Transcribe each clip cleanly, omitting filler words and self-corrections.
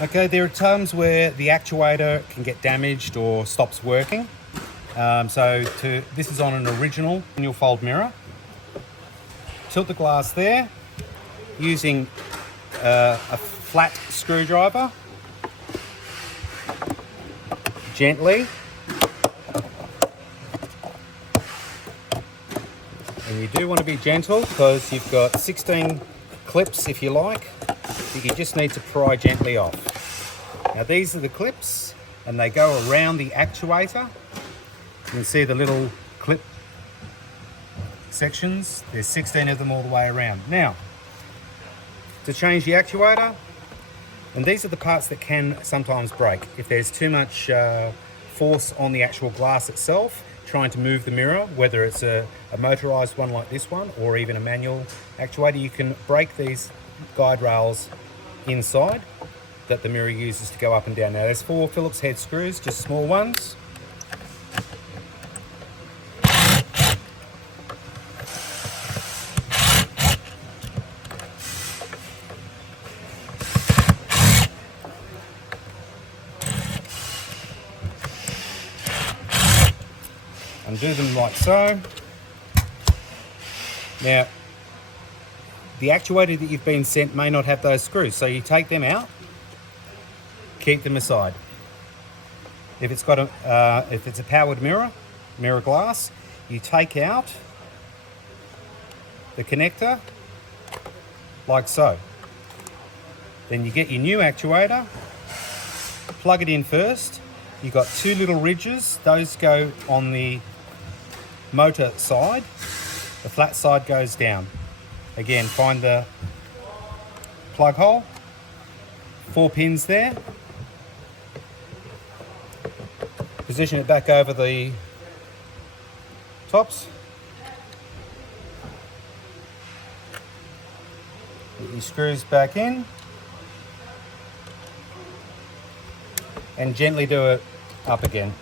Okay, there are times where the actuator can get damaged or stops working. This is on an original manual fold mirror. Tilt the glass there using a flat screwdriver. Gently. And you do want to be gentle because you've got 16 clips, if you like, that you just need to pry gently off. Now these are the clips and they go around the actuator. You can see the little clip sections. There's 16 of them all the way around. Now, to change the actuator, and these are the parts that can sometimes break. If there's too much force on the actual glass itself, trying to move the mirror, whether it's a motorized one like this one or even a manual actuator, you can break these guide rails inside that the mirror uses to go up and down. Now there's 4 Phillips head screws, just small ones. Undo them like so. Now, the actuator that you've been sent may not have those screws, so you take them out, keep them aside. If it's got if it's a powered mirror glass, you take out the connector like so. Then you get your new actuator, plug it in first. You've got 2 little ridges, those go on the motor side, the flat side goes down. Again, find the plug hole, 4 pins there, position it back over the tops, get your screws back in, and gently do it up again.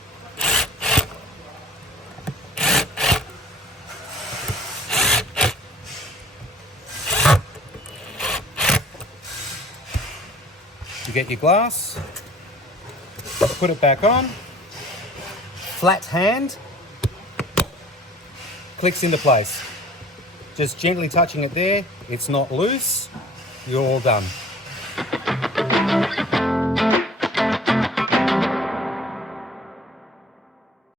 You get your glass, put it back on, flat hand, clicks into place. Just gently touching it there, it's not loose, you're all done.